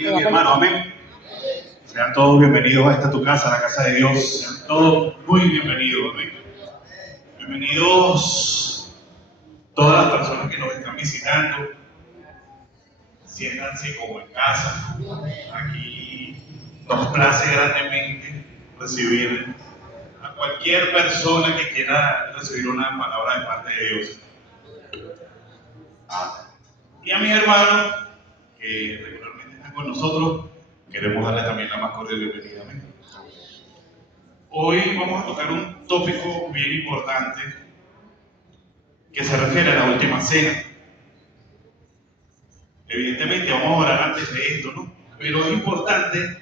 Diga mi hermano, amén. Sean todos bienvenidos a esta tu casa, la casa de Dios. Sean todos muy bienvenidos, amén. Bienvenidos todas las personas que nos están visitando. Siéntanse como en casa. Aquí nos place grandemente recibir a cualquier persona que quiera recibir una palabra de parte de Dios. Y a mis hermanos que regularmente están con nosotros, queremos darle también la más cordial bienvenida. Amén. Hoy vamos a tocar un tópico bien importante que se refiere a la última cena. Evidentemente vamos a orar antes de esto, ¿no? Pero es importante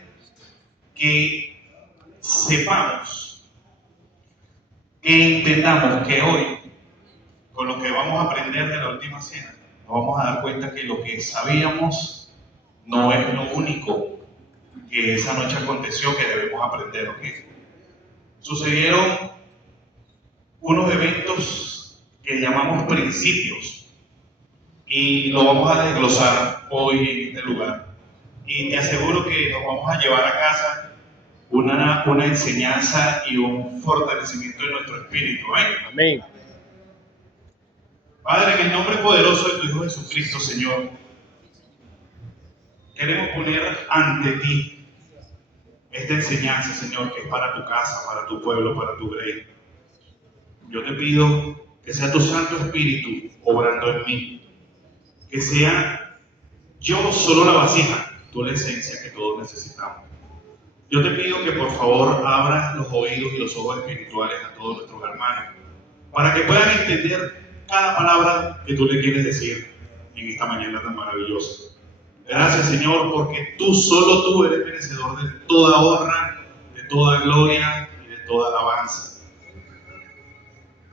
que sepamos, que entendamos que hoy, con lo que vamos a aprender de la última cena, nos vamos a dar cuenta que lo que sabíamos no es lo único que esa noche aconteció que debemos aprender, ¿ok? Sucedieron unos eventos que llamamos principios y lo vamos a desglosar hoy en este lugar. Y te aseguro que nos vamos a llevar a casa una enseñanza y un fortalecimiento de nuestro espíritu. Amén. Padre, en el nombre poderoso de tu Hijo Jesucristo, Señor, queremos poner ante ti esta enseñanza, Señor, que es para tu casa, para tu pueblo, para tu reino. Yo te pido que sea tu Santo Espíritu obrando en mí, que sea yo solo la vasija, tú la esencia que todos necesitamos. Yo te pido que por favor abras los oídos y los ojos espirituales a todos nuestros hermanos, para que puedan entender cada palabra que tú le quieres decir en esta mañana tan maravillosa. Gracias, Señor, porque solo tú eres merecedor de toda honra, de toda gloria y de toda alabanza.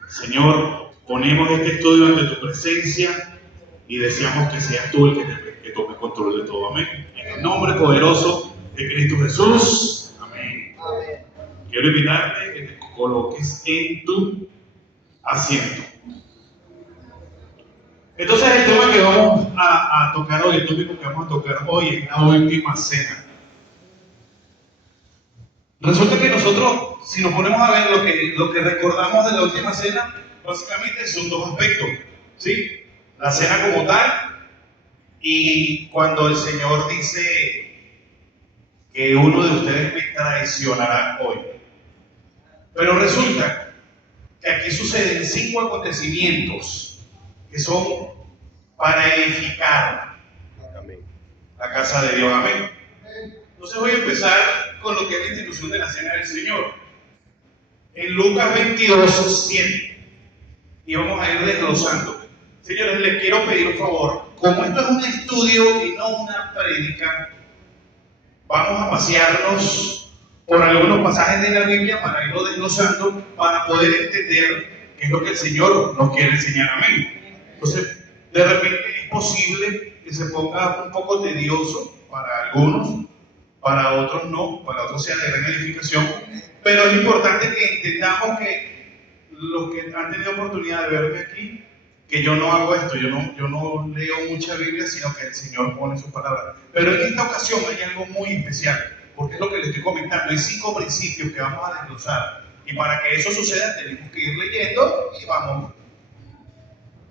Señor, ponemos este estudio ante tu presencia y deseamos que seas tú el que tome control de todo. Amén. En el nombre poderoso de Cristo Jesús. Amén. Quiero invitarte a que te coloques en tu asiento. Entonces el tema que vamos a tocar hoy, el tópico que vamos a tocar hoy es la última cena. Resulta que nosotros, si nos ponemos a ver lo que recordamos de la última cena, básicamente son dos aspectos, ¿sí? La cena como tal y cuando el Señor dice que uno de ustedes me traicionará hoy. Pero resulta que aquí suceden 5 acontecimientos que son para edificar la casa de Dios. Amén. Entonces voy a empezar con lo que es la institución de la cena del Señor. En Lucas 22, 7. Y vamos a ir desglosando. Señores, les quiero pedir un favor. Como esto es un estudio y no una prédica, vamos a pasearnos por algunos pasajes de la Biblia para irlo desglosando, para poder entender qué es lo que el Señor nos quiere enseñar. Amén. Entonces, de repente es posible que se ponga un poco tedioso para algunos, para otros no, para otros sea de gran edificación, pero es importante que entendamos que los que han tenido oportunidad de verme aquí, que yo no hago esto, yo no leo mucha Biblia, sino que el Señor pone sus palabras. Pero en esta ocasión hay algo muy especial, porque es lo que les estoy comentando, hay 5 principios que vamos a desglosar, y para que eso suceda tenemos que ir leyendo y vamos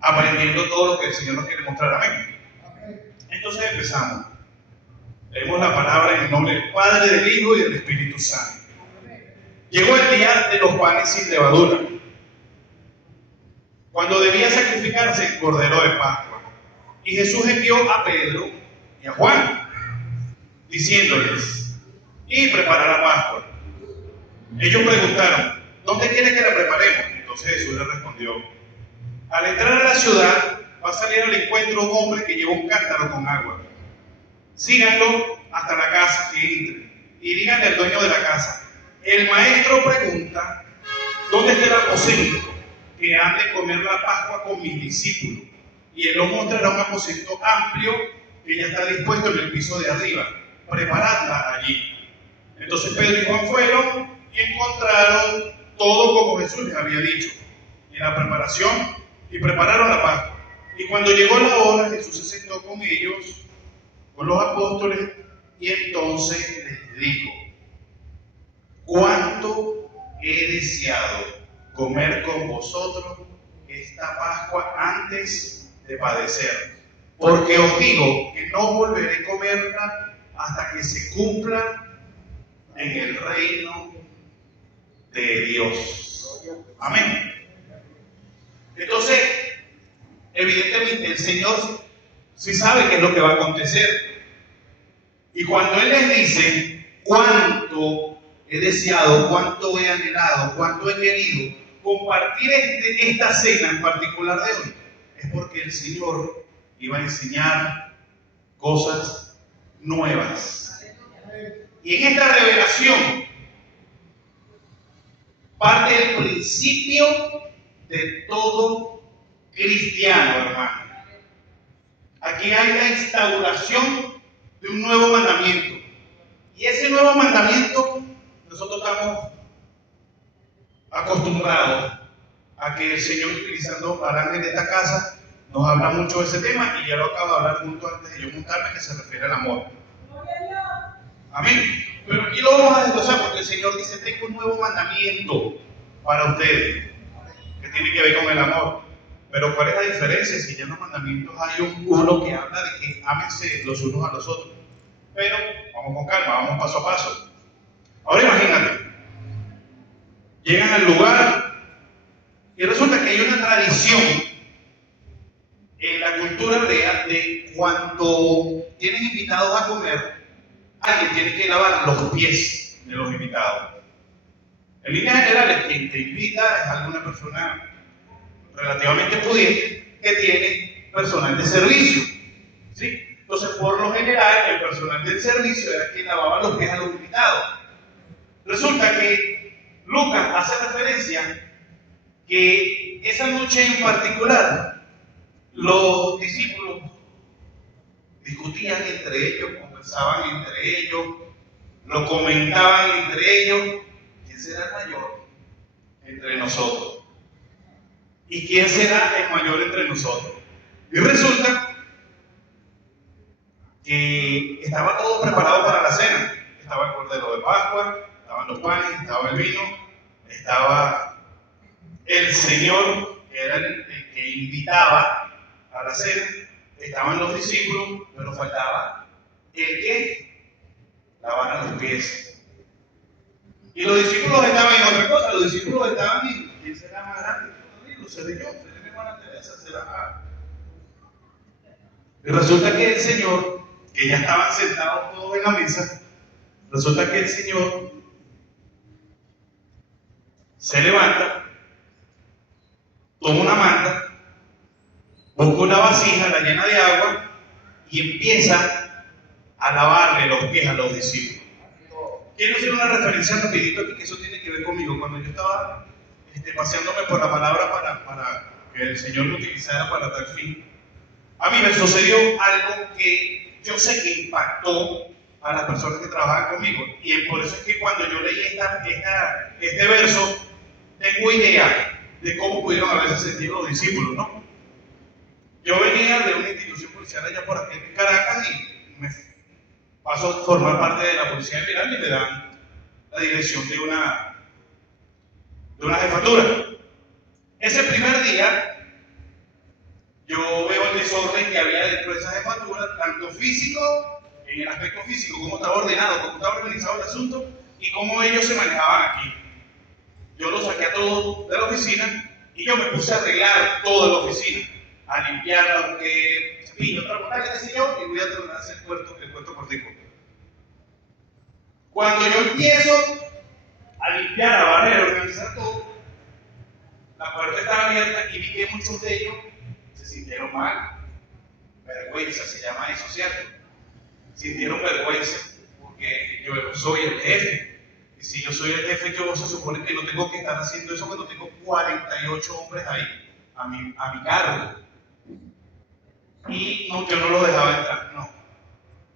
aprendiendo todo lo que el Señor nos quiere mostrar. Amén. Entonces empezamos. Leemos la palabra en el nombre del Padre, del Hijo y del Espíritu Santo. Llegó el día de los panes sin levadura, cuando debía sacrificarse el cordero de Pascua. Y Jesús envió a Pedro y a Juan, diciéndoles: y preparar la Pascua. Ellos preguntaron: ¿dónde quiere que la preparemos? Entonces Jesús les respondió: al entrar a la ciudad, va a salir al encuentro un hombre que lleva un cántaro con agua. Síganlo hasta la casa que entre y díganle al dueño de la casa: el maestro pregunta, ¿dónde está el aposento que han de comer la Pascua con mis discípulos? Y él nos mostrará un aposento amplio que ya está dispuesto en el piso de arriba. Preparadla allí. Entonces Pedro y Juan fueron y encontraron todo como Jesús les había dicho. Y en la preparación, y prepararon la Pascua. Y cuando llegó la hora, Jesús se sentó con ellos, con los apóstoles, Y entonces les dijo: cuánto he deseado comer con vosotros esta Pascua antes de padecer, porque os digo que no volveré a comerla hasta que se cumpla en el reino de Dios. Amén. Entonces, evidentemente el Señor sí sabe qué es lo que va a acontecer. Y cuando Él les dice cuánto he deseado, cuánto he anhelado, cuánto he querido compartir esta cena en particular de hoy, es porque el Señor iba a enseñar cosas nuevas. Y en esta revelación parte el principio de todo cristiano, hermano. Aquí hay la instauración de un nuevo mandamiento. Y ese nuevo mandamiento, nosotros estamos acostumbrados a que el Señor, utilizando parangas de esta casa, nos habla mucho de ese tema, y ya lo acabo de hablar junto antes de yo montarme, que se refiere al amor. Amén. Pero aquí lo vamos a desglosar porque el Señor dice: tengo un nuevo mandamiento para ustedes, que tiene que ver con el amor. Pero ¿cuál es la diferencia? Si ya en los mandamientos hay uno que habla de que ámense los unos a los otros. Pero vamos con calma, vamos paso a paso. Ahora imagínate, llegan al lugar y resulta que hay una tradición en la cultura hebrea de cuando tienen invitados a comer, alguien tiene que lavar los pies de los invitados. En líneas generales, quien te invita es alguna persona relativamente pudiente que tiene personal de servicio, ¿sí? Entonces, por lo general, el personal del servicio era quien lavaba los pies a los invitados. Resulta que Lucas hace referencia que esa noche en particular los discípulos discutían entre ellos, conversaban entre ellos, lo comentaban entre ellos: ¿quién será el mayor entre nosotros? ¿Y quién será el mayor entre nosotros? Y resulta que estaba todo preparado para la cena. Estaba el cordero de Pascua, estaban los panes, estaba el vino, estaba el Señor, que era el que invitaba a la cena, estaban los discípulos, pero faltaba el que lavara los pies. Y los discípulos estaban en otra cosa, los discípulos estaban en: ¿quién será más grande? Seré yo, seré mi hermana Teresa, será. Y resulta que el Señor, que ya estaban sentados todos en la mesa, resulta que el Señor se levanta, toma una manta, busca una vasija, la llena de agua y empieza a lavarle los pies a los discípulos. Quiero hacer una referencia rapidito aquí, que eso tiene que ver conmigo. Cuando yo estaba paseándome por la palabra para que el Señor lo utilizara para tal fin, a mí me sucedió algo que yo sé que impactó a las personas que trabajan conmigo, y por eso es que cuando yo leí este verso, tengo idea de cómo pudieron haberse sentido los discípulos, ¿no? Yo venía de una institución policial allá por aquí en Caracas y me paso a formar parte de la policía de Miranda y me dan la dirección de una jefatura. Ese primer día yo veo el desorden que había dentro de esa jefatura, tanto físico, en el aspecto físico, cómo estaba ordenado, cómo estaba organizado el asunto y cómo ellos se manejaban aquí. Yo los saqué a todos de la oficina y yo me puse a arreglar toda la oficina, a limpiarla, aunque cepillo, otra cosa, qué sé yo, y voy a terminar el cuento cortico. Cuando yo empiezo a limpiar, a barrer, a organizar todo, la puerta estaba abierta y vi que muchos de ellos se sintieron mal. Vergüenza se llama eso, ¿cierto? Sintieron vergüenza porque yo soy el jefe. Y si yo soy el jefe, yo se supone que no tengo que estar haciendo eso cuando tengo 48 hombres ahí a mi cargo. Y no, yo no lo dejaba entrar, no.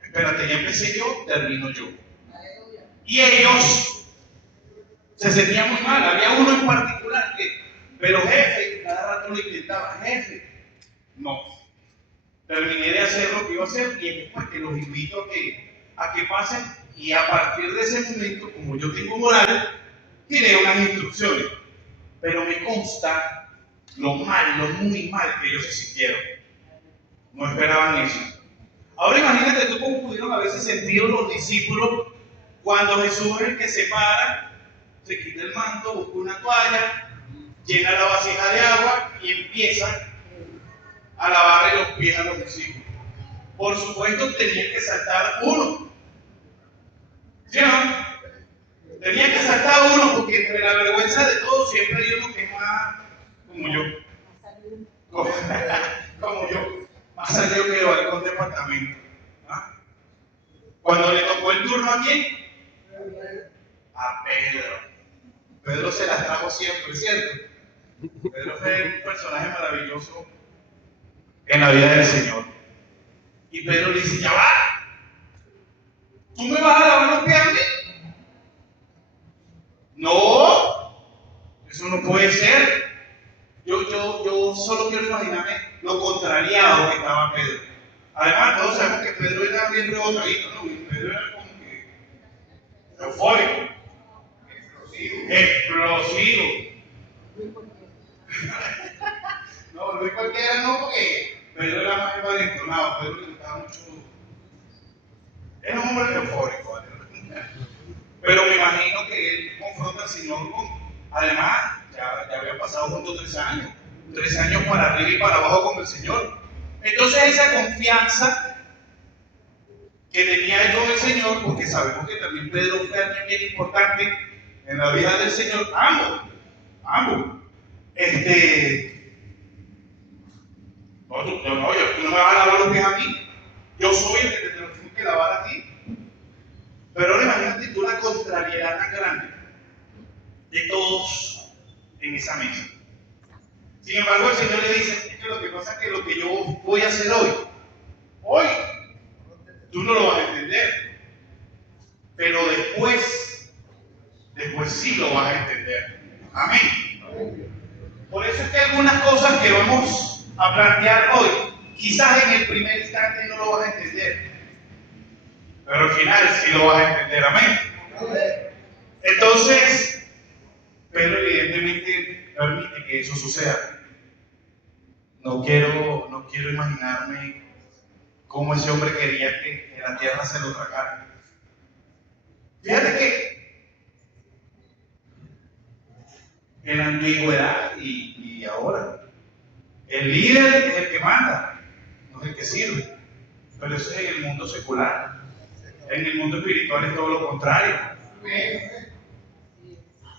Espérate, ya empecé yo, termino yo. Y ellos se sentían muy mal. Había uno en particular que, pero jefe, cada rato lo intentaba: jefe. No. Terminé de hacer lo que iba a hacer y es después que los invito a que pasen y a partir de ese momento, como yo tengo moral, tiene unas instrucciones. Pero me consta lo mal, lo muy mal que ellos se sintieron. No esperaban eso. Ahora imagínate tú cómo pudieron a veces sentir los discípulos cuando Jesús es el que se para, se quita el manto, busca una toalla, llena la vasija de agua y empieza a lavarle los pies a los discípulos. Por supuesto tenía que saltar uno. ¿Sí o no? Tenía que saltar uno porque entre la vergüenza de todos siempre hay uno que es más como yo. Como yo. Más salido que el balcón de apartamento. ¿Ah? Cuando le tocó el turno a quién? A Pedro. Pedro se las trajo siempre, ¿cierto? Pedro fue un personaje maravilloso en la vida del Señor. Y Pedro le dice, ya va. ¿Tú me vas a lavar los pies a mí? No, eso no puede ser. Yo solo quiero imaginarme lo contrariado que estaba Pedro. Además, todos sabemos que Pedro era bien rebotadito, ¿no? Y Pedro era como que eufórico, explosivo. No, Luis cualquiera no, porque Pedro era más envalentonado, Pedro le gustaba mucho. Era un hombre eufórico, ¿vale? Pero me imagino que él confronta al Señor con. Además, ya habían pasado juntos 3 años. 3 años para arriba y para abajo con el Señor. Entonces, esa confianza que tenía él con el Señor, porque sabemos que también Pedro fue alguien bien importante en la vida del Señor, ambos. Tú no me vas a lavar los pies a mí. Yo soy el que te los tengo que lavar a ti. Pero ahora imagínate tú la contrariedad tan grande de todos en esa mesa. Sin embargo, el Señor le dice, es que lo que pasa es que lo que yo voy a hacer hoy, tú no lo vas a entender. Pero después sí lo vas a entender. Amén. Por eso es que algunas cosas que vamos a plantear hoy, quizás en el primer instante no lo vas a entender. Pero al final sí lo vas a entender, amén. Entonces, Pedro evidentemente permite que eso suceda. No quiero imaginarme cómo ese hombre quería que la tierra se lo tragara. Fíjate que en la antigüedad y ahora, el líder es el que manda, no es el que sirve. Pero eso es en el mundo secular. En el mundo espiritual es todo lo contrario.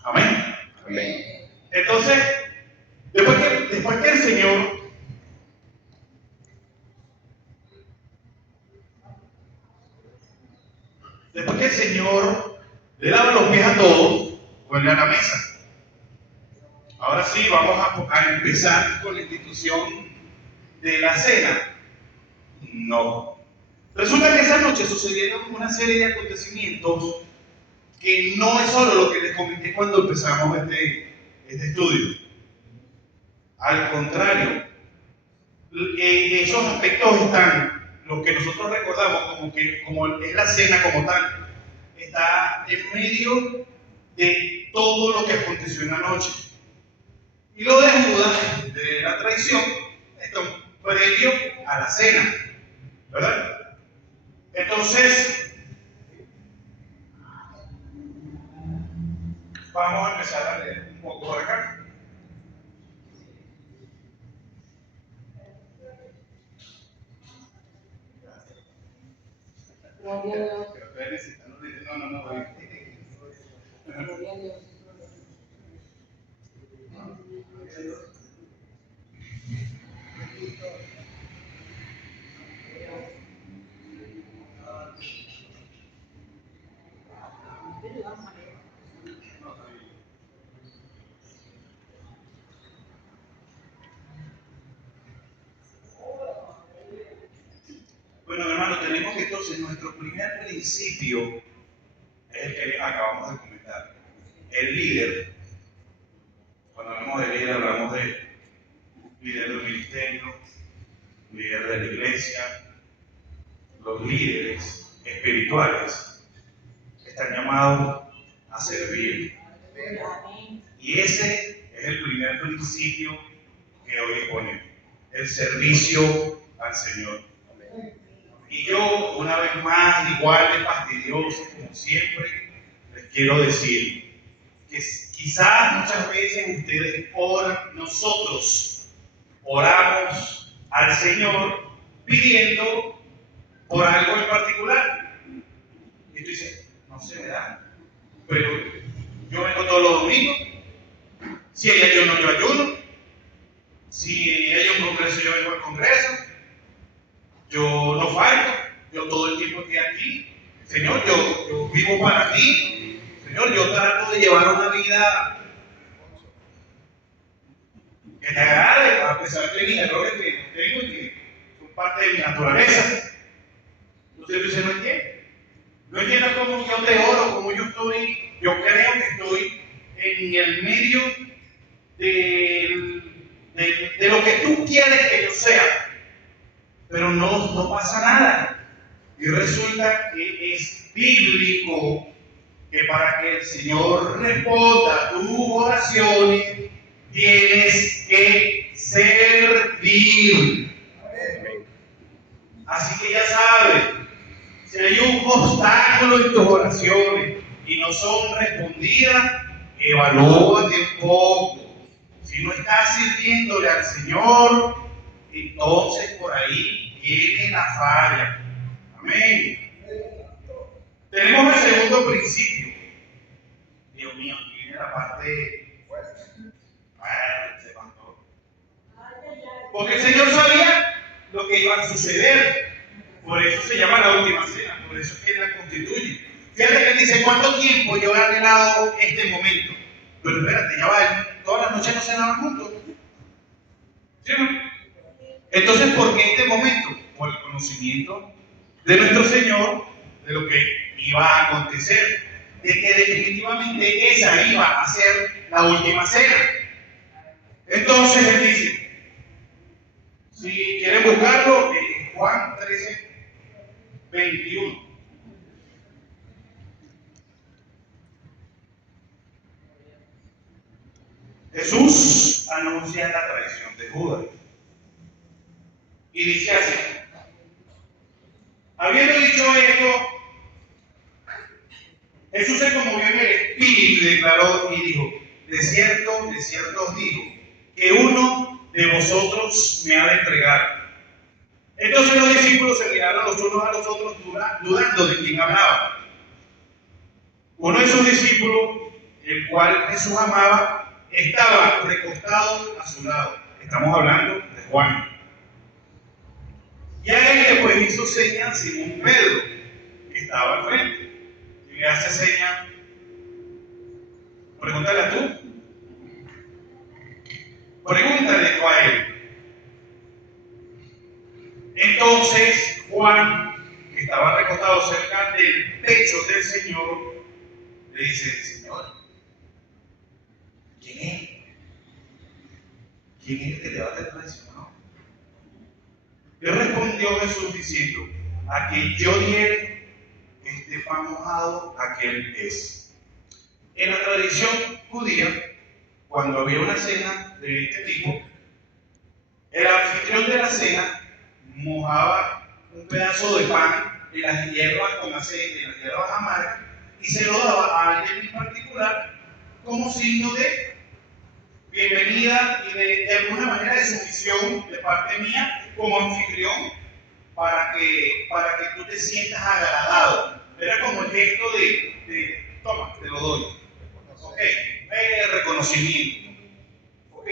Amén. Amén. Entonces, después que el Señor le lava los pies a todos, vuelve a la mesa. Ahora sí, vamos a empezar con la institución de la cena. No. Resulta que esa noche sucedieron una serie de acontecimientos que no es solo lo que les comenté cuando empezamos este estudio. Al contrario, esos aspectos están, los que nosotros recordamos como es la cena como tal, está en medio de todo lo que aconteció en la noche. Y lo de Judas, de la traición, está previo a la cena, ¿verdad? Entonces, vamos a empezar a leer un poco por acá. Gloria a Dios. No. Gloria a Dios. Bueno, hermano, tenemos que entonces nuestro primer principio es el que acabamos de comentar. El líder. Cuando hablamos de líder, hablamos de líder del ministerio, líder de la iglesia, los líderes espirituales están llamados a servir. Y ese es el primer principio que hoy exponemos, el servicio al Señor. Y yo, una vez más, igual de fastidioso como siempre, les quiero decir que quizás muchas veces ustedes oran, nosotros oramos al Señor pidiendo por algo en particular. Y tú dices, no se me da, pero yo vengo todos los domingos, si hay ayuno, yo ayuno, si hay un congreso, yo vengo al congreso, yo no falto, yo todo el tiempo estoy aquí, Señor, yo vivo para ti, Señor, yo trato de llevar una vida que te agrade, a pesar de mis errores que tengo y que son parte de mi naturaleza. Entonces usted no entiende. No entiendo cómo yo te oro, cómo yo creo que estoy en el medio de lo que tú quieres que yo sea. Pero no pasa nada. Y resulta que es bíblico que para que el Señor responda a tus oraciones, tienes que servir. Así que ya sabes, si hay un obstáculo en tus oraciones y no son respondidas, evalúate un poco. Si no estás sirviéndole al Señor, entonces por ahí viene la falla. Amén. Tenemos el segundo principio. Dios mío, aquí viene la parte fuerte, pastor. Porque el Señor sabía lo que iba a suceder. Por eso se llama la última cena, por eso es que Él la constituye. Fíjate que Él dice, ¿cuánto tiempo yo he anhelado este momento? Pero espérate, ya va, todas las noches no cenaban juntos. ¿Sí o no? Entonces, ¿por qué este momento? Por el conocimiento de nuestro Señor, de lo que iba a acontecer, de que definitivamente esa iba a ser la última cena. Entonces Él dice, si quieren buscarlo, Juan 13, 21. Jesús anuncia la traición de Judas. Y dice así, habiendo dicho esto, Jesús se conmovió en el espíritu y declaró y dijo, de cierto os digo, que uno de vosotros me ha de entregar. Entonces los discípulos se miraron los unos a los otros dudando de quién hablaba. Uno de sus discípulos, el cual Jesús amaba, estaba recostado a su lado. Estamos hablando de Juan. Y a él después hizo señas Simón Pedro, que estaba al frente. Y le hace señas, pregúntale tú. Pregúntale tú a él. Entonces Juan, que estaba recostado cerca del pecho del Señor, le dice, Señor, ¿quién es? ¿Quién es el que te va a traicionar? Le respondió Jesús diciendo, a quien yo diere este pan mojado, aquel es. En la tradición judía, cuando había una cena de este tipo, el anfitrión de la cena mojaba un pedazo de pan en las hierbas con aceite, en las hierbas amargas, y se lo daba a alguien en particular como signo de bienvenida y de alguna manera de sumisión de parte mía como anfitrión para que tú te sientas agradado. Era como el gesto de toma, te lo doy. Ok, reconocimiento. Ok.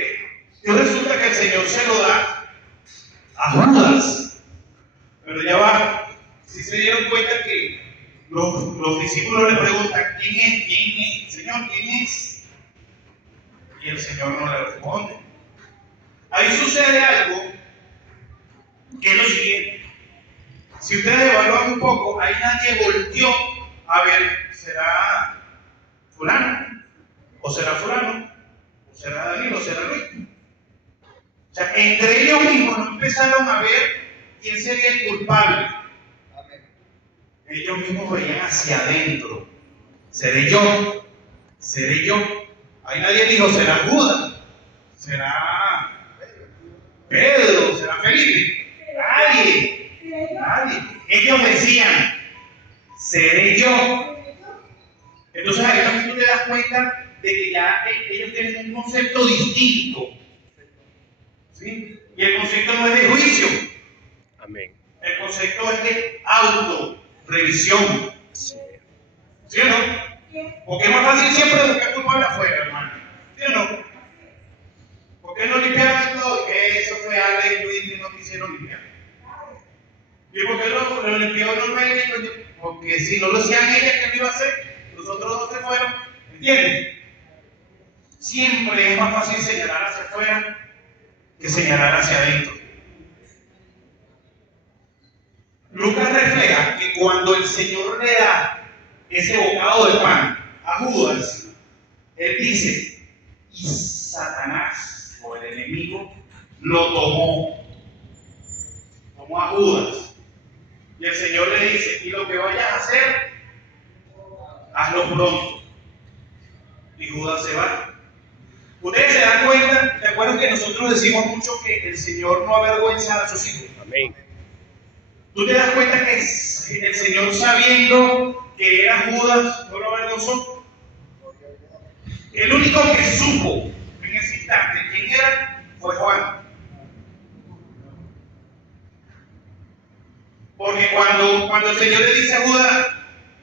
Y resulta que el Señor se lo da a Judas. Pero ya va, si se dieron cuenta que los discípulos le preguntan, ¿quién es? ¿Quién es? Señor, ¿quién es? Y el Señor no le responde. Ahí sucede algo que es lo siguiente. Si ustedes evalúan un poco, ahí nadie volteó a ver, ¿será fulano? ¿O será fulano? ¿O será Daniel? ¿O será Luis? O sea, entre ellos mismos no empezaron a ver quién sería el culpable. ellos mismos veían hacia adentro. ¿Seré yo? ¿Seré yo? Ahí nadie dijo, ¿será Judas? ¿Será Pedro? ¿Será Felipe? Nadie. Ellos decían, ¿seré yo? Entonces ahí también tú te das cuenta de que ya ellos tienen un concepto distinto. ¿Sí? Y el concepto no es de juicio. Amén. El concepto es de autorrevisión. Sí. ¿Sí o no? Porque es más fácil siempre buscar culpable afuera, hermano. ¿Sí o no? ¿Por qué no limpiaron todo? Que eso fue algo que no quisieron limpiar. ¿Y por qué lo limpió Norberto? Porque si no lo hacían ellas, ¿qué iba a hacer? Los otros dos se fueron. ¿Entienden? Siempre es más fácil señalar hacia afuera que señalar hacia adentro. Lucas refleja que cuando el Señor le da ese bocado de pan a Judas, él dice, y Satanás, o el enemigo, lo tomó a Judas. Y el Señor le dice, y lo que vayas a hacer, hazlo pronto. Y Judas se va. Ustedes se dan cuenta, ¿te acuerdan que nosotros decimos mucho que el Señor no avergüenza a sus hijos? Amén. ¿Tú te das cuenta que el Señor, sabiendo que era Judas, no lo avergonzó? El único que supo en ese instante quién era fue Juan. Porque cuando el Señor le dice a Judas,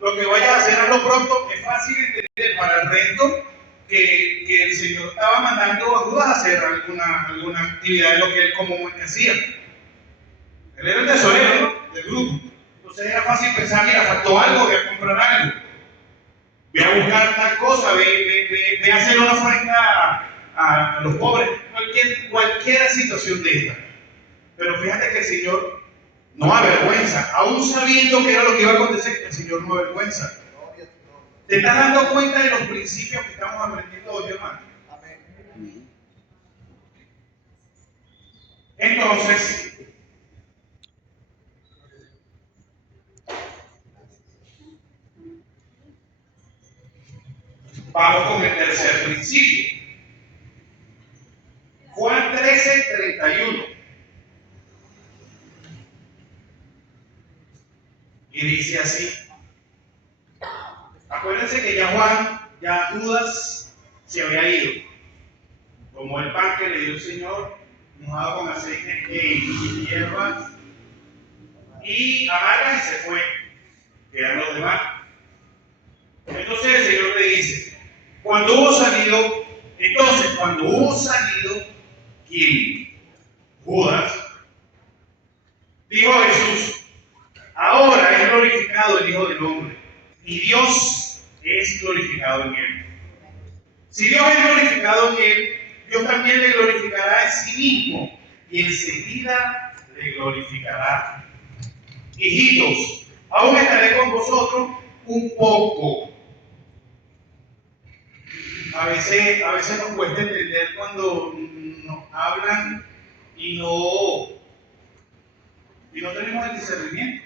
lo que vayas a hacer hazlo pronto, es fácil entender para el resto que el Señor estaba mandando a Judas a hacer alguna actividad de lo que él comúnmente hacía. Él era el tesorero, ¿no?, del grupo. Entonces era fácil pensar, mira, faltó algo, voy a comprar algo. Voy a buscar tal cosa, voy a hacer una ofrenda a los pobres, cualquier situación de esta. Pero fíjate que el Señor no avergüenza, aún sabiendo que era lo que iba a acontecer, el Señor no avergüenza. ¿Te estás dando cuenta de los principios que estamos aprendiendo hoy, hermano? Entonces, vamos con el tercer principio. Juan 13:31. Y dice así. Acuérdense que ya Judas se había ido. Tomó el pan que le dio el Señor, mojado con aceite y hierbas, y amarga y se fue. Quedan los demás. Entonces el Señor le dice, cuando hubo salido, ¿quién? Judas. Dijo a Jesús, ahora es glorificado el Hijo del Hombre, y Dios es glorificado en él. Si Dios es glorificado en él, Dios también le glorificará en sí mismo, y enseguida le glorificará. Hijitos, aún estaré con vosotros un poco. A veces nos cuesta entender cuando nos hablan y no tenemos el discernimiento.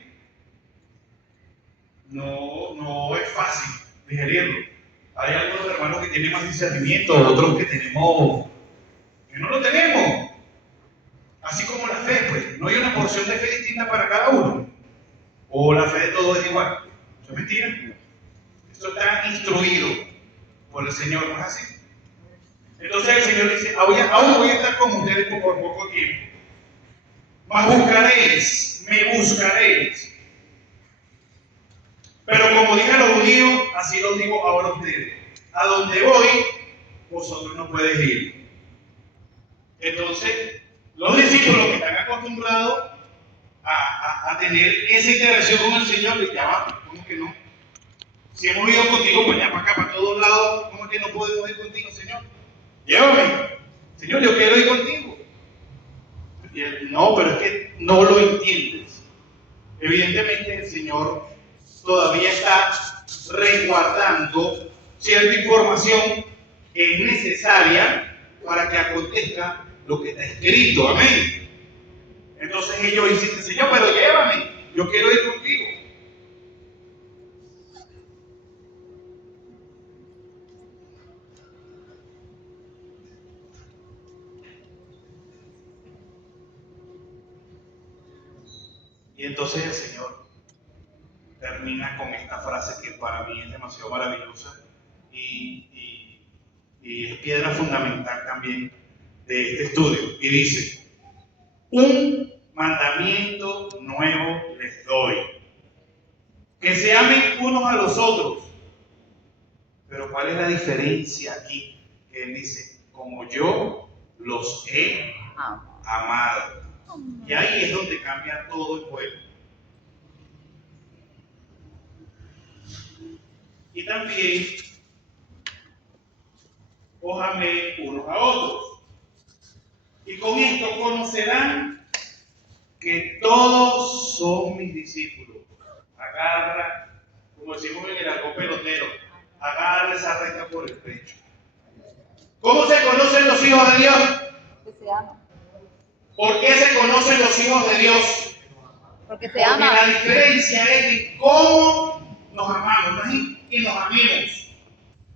No es fácil digerirlo. Hay algunos hermanos que tienen más discernimiento, otros que no lo tenemos. Así como la fe, pues, no hay una porción de fe distinta para cada uno. O la fe de todos es igual. ¿Eso es mentira? Esto está instruido por el Señor, ¿no es así? Entonces el Señor dice, aún voy a estar con ustedes por poco tiempo. Mas me buscaréis. Pero como dije a los judíos, así los digo ahora a ustedes. A donde voy, vosotros no podéis ir. Entonces, los discípulos que están acostumbrados a tener esa interacción con el Señor, les llama, ¿cómo que no? Si hemos ido contigo, pues ya para acá, para todos lados, ¿cómo es que no podemos ir contigo, Señor? Llévame. Señor, yo quiero ir contigo. Y él, no, pero es que no lo entiendes. Evidentemente el Señor todavía está resguardando cierta información que es necesaria para que acontezca lo que está escrito. Amén. Entonces ellos dicen, Señor, pero llévame, yo quiero ir contigo. Y entonces el Señor termina con esta frase que para mí es demasiado maravillosa y es piedra fundamental también de este estudio. Y dice: un mandamiento nuevo les doy, que se amen unos a los otros. Pero ¿cuál es la diferencia aquí? Que Él dice: como yo los he amado. Y ahí es donde cambia todo el juego. Y también os amé unos a otros. Y con esto conocerán que todos son mis discípulos. Agarra, como decimos en el argot pelotero, agarra esa recta por el pecho. ¿Cómo se conocen los hijos de Dios? Que se aman. ¿Por qué se conocen los hijos de Dios? Porque se Porque aman. la diferencia es en cómo nos amamos, no es en que nos amemos,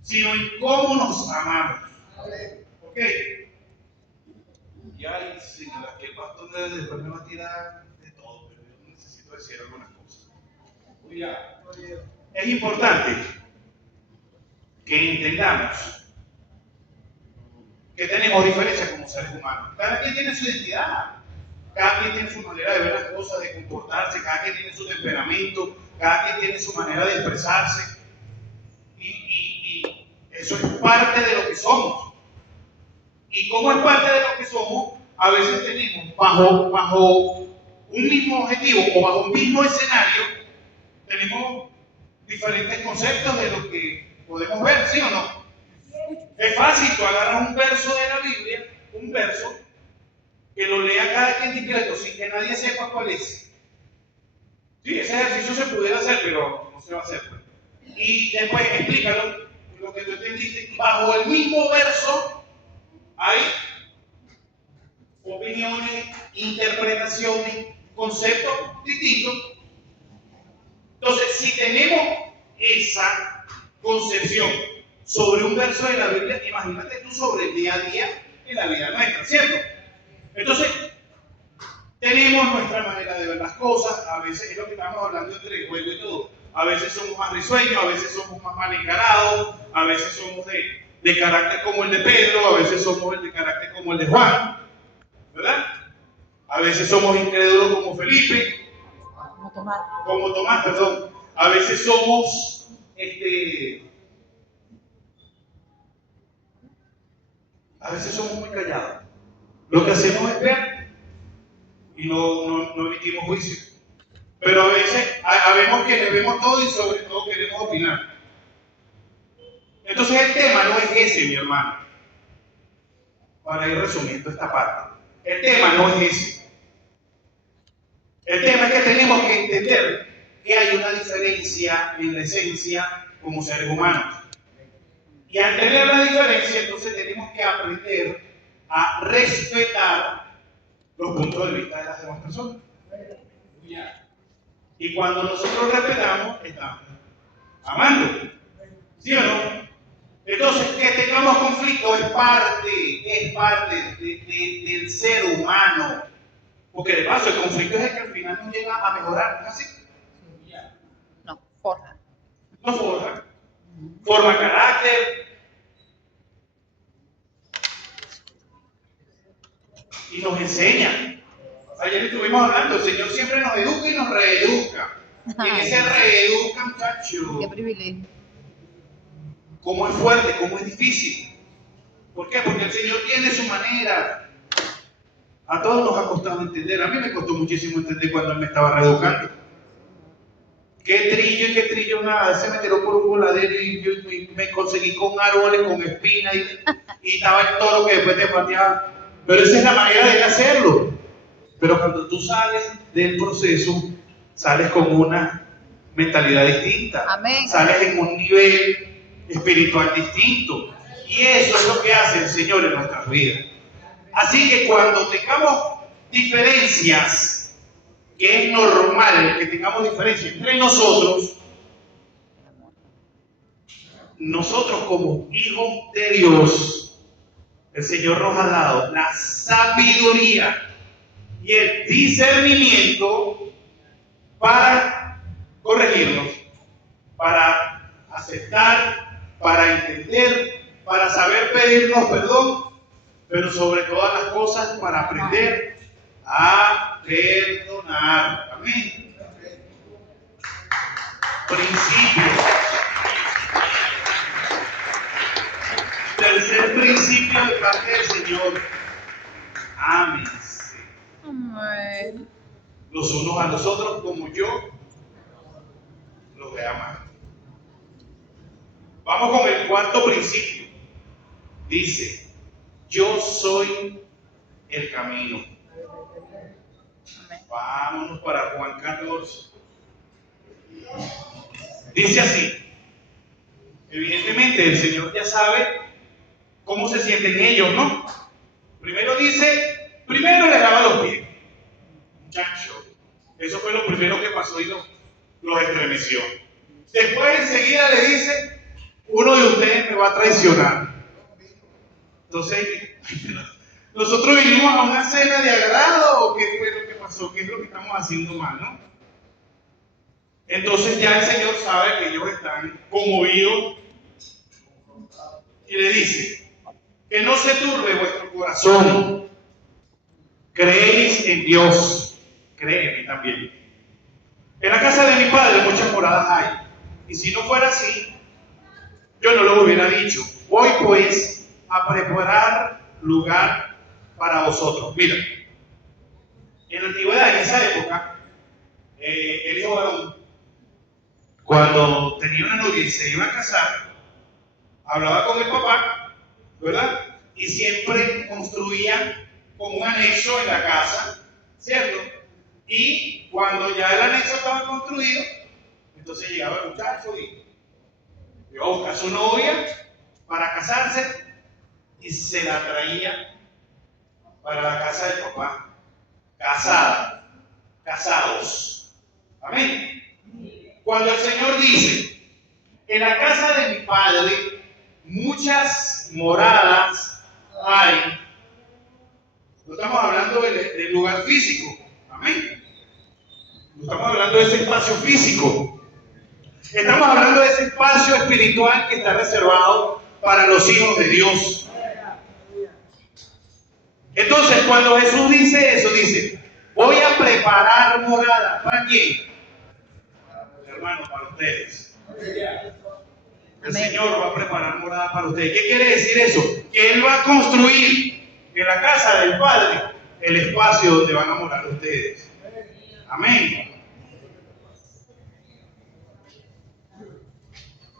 sino en cómo nos amamos. ¿Ok? Y ay, señora, que el pastor después me va a tirar de todo, pero yo necesito decir algunas cosas. Es importante que entendamos que tenemos diferencias como seres humanos. Cada quien tiene su identidad, cada quien tiene su manera de ver las cosas, de comportarse, cada quien tiene su temperamento, cada quien tiene su manera de expresarse. Y eso es parte de lo que somos. Y como es parte de lo que somos, a veces tenemos bajo un mismo objetivo o bajo un mismo escenario, tenemos diferentes conceptos de lo que podemos ver, ¿sí o no? Es fácil, tú agarras un verso de la Biblia, un verso, que lo lea cada quien discreto sin que nadie sepa cuál es. Sí, ese ejercicio se pudiera hacer, pero no se va a hacer. Y después explícalo, lo que tú entendiste, bajo el mismo verso hay opiniones, interpretaciones, conceptos distintos. Entonces, si tenemos esa concepción sobre un verso de la Biblia, imagínate tú sobre el día a día en la vida nuestra, ¿cierto? Entonces, tenemos nuestra manera de ver las cosas, a veces es lo que estamos hablando entre el juego y todo. A veces somos más risueños, a veces somos más encarados, a veces somos de carácter como el de Pedro, a veces somos de carácter como el de Juan, ¿verdad? A veces somos incrédulos como Felipe, como Tomás, perdón. A veces somos a veces somos muy callados. Lo que hacemos es ver y no emitimos juicio. Pero a veces sabemos que le vemos todo y sobre todo queremos opinar. Entonces el tema no es ese, mi hermano. Para ir resumiendo esta parte. El tema no es ese. El tema es que tenemos que entender que hay una diferencia en la esencia como seres humanos. Y al tener la diferencia, entonces tenemos que aprender a respetar los puntos de vista de las demás personas. Y cuando nosotros respetamos, estamos amando. ¿Sí o no? Entonces, que tengamos conflicto es parte del ser humano. Porque de paso, el conflicto es el que al final nos llega a mejorar, ¿no es así? No, forja. No forja. Forma carácter. Y nos enseña. Ayer estuvimos hablando, el Señor siempre nos educa y nos reeduca. Y en ese reeduca, muchacho. Qué privilegio. Cómo es fuerte, cómo es difícil. ¿Por qué? Porque el Señor tiene su manera. A todos nos ha costado entender. A mí me costó muchísimo entender cuando Él me estaba reeducando. Qué trillo nada. Se me tiró por un voladero y yo me conseguí con árboles, con espinas y estaba el toro que después te pateaba. Pero esa es la manera de hacerlo. Pero cuando tú sales del proceso, sales con una mentalidad distinta. Amén. Sales en un nivel espiritual distinto. Y eso es lo que hace el Señor en nuestras vidas. Así que cuando tengamos diferencias, que es normal que tengamos diferencias entre nosotros como hijos de Dios, el Señor nos ha dado la sabiduría y el discernimiento para corregirnos, para aceptar, para entender, para saber pedirnos perdón, pero sobre todas las cosas para aprender a perdonar. Amén. Principio. Tercer principio de parte del Señor. Ámense Amén. los unos a los otros como yo los he amado. Vamos con el cuarto principio. Dice, yo soy el camino. Amén. Vámonos para Juan 14. Dice así. Evidentemente el Señor ya sabe cómo se sienten ellos, ¿no? Primero le lava los pies. Muchacho, eso fue lo primero que pasó y los estremeció. Después enseguida le dice, uno de ustedes me va a traicionar. Entonces, ¿nosotros vinimos a una cena de agrado o qué fue lo que pasó? ¿Qué es lo que estamos haciendo mal, no? Entonces ya el Señor sabe que ellos están conmovidos y le dice, que no se turbe vuestro corazón. Creéis en Dios, créeme también. En la casa de mi Padre muchas moradas hay, y si no fuera así, yo no lo hubiera dicho. Voy pues a preparar lugar para vosotros. Mira, en la antigüedad, en esa época, el hijo varón, cuando tenía una novia y se iba a casar, hablaba con el papá, ¿verdad? Y siempre construía como un anexo en la casa, ¿cierto? Y cuando ya el anexo estaba construido, entonces llegaba el muchacho y iba a buscar a su novia para casarse y se la traía para la casa del papá. Casada, casados. Amén. Cuando el Señor dice, en la casa de mi Padre muchas moradas hay, no estamos hablando del lugar físico. Amén. No estamos hablando de ese espacio físico. Estamos hablando de ese espacio espiritual que está reservado para los hijos de Dios. Entonces, cuando Jesús dice eso, dice, voy a preparar morada. ¿Para quién? Hermanos, para ustedes. El Señor va a preparar morada para ustedes. ¿Qué quiere decir eso? Que Él va a construir en la casa del Padre el espacio donde van a morar ustedes. Amén.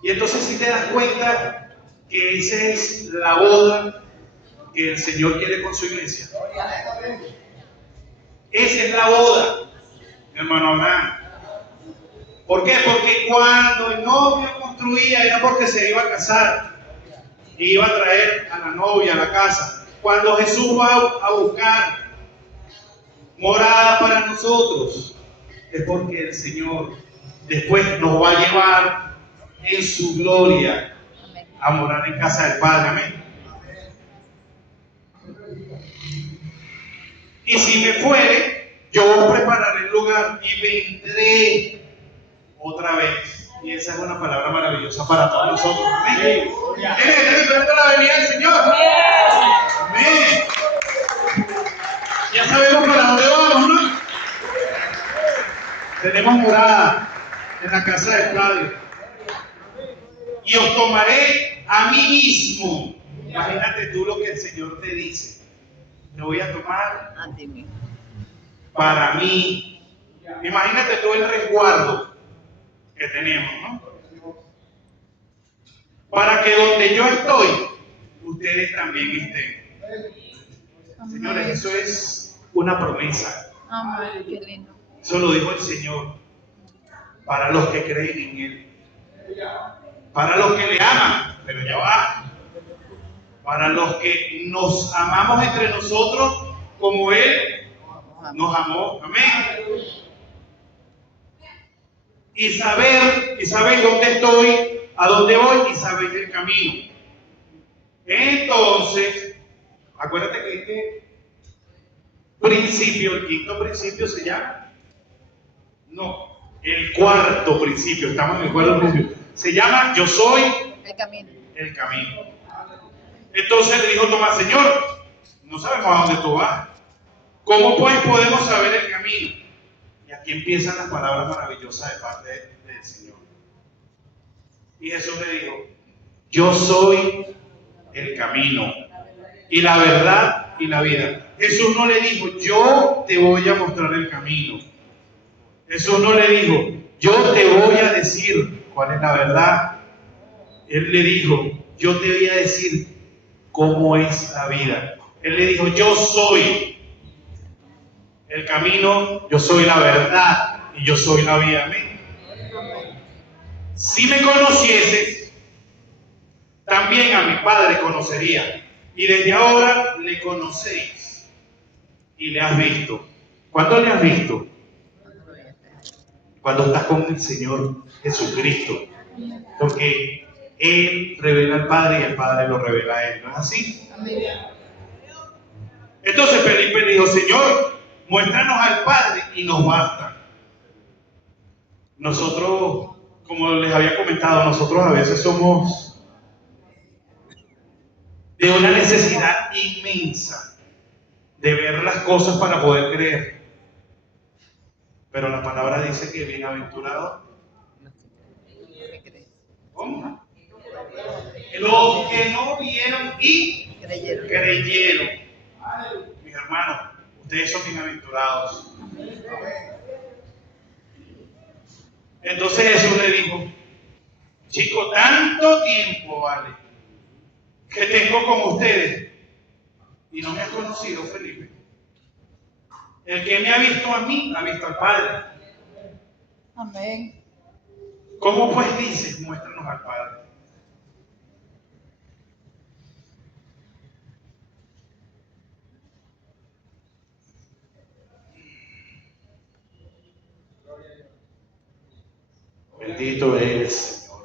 Y entonces si te das cuenta que esa es la boda que el Señor quiere con su iglesia. Esa es la boda, hermano Abraham. ¿Por qué? Porque cuando el novio construía era porque se iba a casar y iba a traer a la novia a la casa. Cuando Jesús va a buscar morada para nosotros, es porque el Señor después nos va a llevar en su gloria a morar en casa del Padre. Amén. Y si me fuere, yo prepararé el lugar y vendré otra vez. Y esa es una palabra maravillosa para todos nosotros. Amén. ¿Quiénes están esperando la venida del Señor? Amén. Ya sabemos para dónde vamos, ¿no? Tenemos morada en la casa del Padre. Y os tomaré a mí mismo. Imagínate tú lo que el Señor te dice. Te voy a tomar A ti mismo. para mí. Imagínate tú el resguardo que tenemos, ¿no? Para que donde yo estoy, ustedes también estén. Señores, eso es una promesa. Amén, qué lindo. Eso lo dijo el Señor. Para los que creen en Él. Para los que le aman, pero ya va. Para los que nos amamos entre nosotros como Él nos amó. Amén. Y saber dónde estoy, a dónde voy y saber el camino. Entonces, acuérdate que este principio, el quinto principio se llama, no, el cuarto principio. Estamos en el cuarto principio. Se llama Yo soy El camino. el camino. Entonces le dijo Tomás, Señor, no sabemos a dónde tú vas. ¿Cómo pues podemos saber el camino? Y aquí empiezan las palabras maravillosas de parte del Señor. Y Jesús le dijo, yo soy el camino y la verdad y la vida. Jesús no le dijo, yo te voy a mostrar el camino. Jesús no le dijo, yo te voy a decir cuál es la verdad. Él le dijo, yo te voy a decir cómo es la vida. Él le dijo, yo soy el camino, yo soy la verdad y yo soy la vida. Amén. Si me conocieses, también a mi Padre conocería. Y desde ahora le conocéis y le has visto. ¿Cuándo le has visto? Cuando estás con el Señor Jesucristo. Porque Él revela al Padre y el Padre lo revela a Él. ¿No es así? Entonces Felipe le dijo, Señor, muéstranos al Padre y nos basta. Nosotros, como les había comentado, nosotros a veces somos de una necesidad inmensa de ver las cosas para poder creer. Pero la palabra dice que bienaventurado. ¿Cómo? Los que no vieron y creyeron. Mis hermanos, ustedes son bienaventurados. Entonces Jesús le dijo, chico, tanto tiempo vale que tengo con ustedes y no me has conocido, Felipe. El que me ha visto a mí, ha visto al Padre. Amén. ¿Cómo pues dices, muéstranos al Padre? Bendito es el Señor.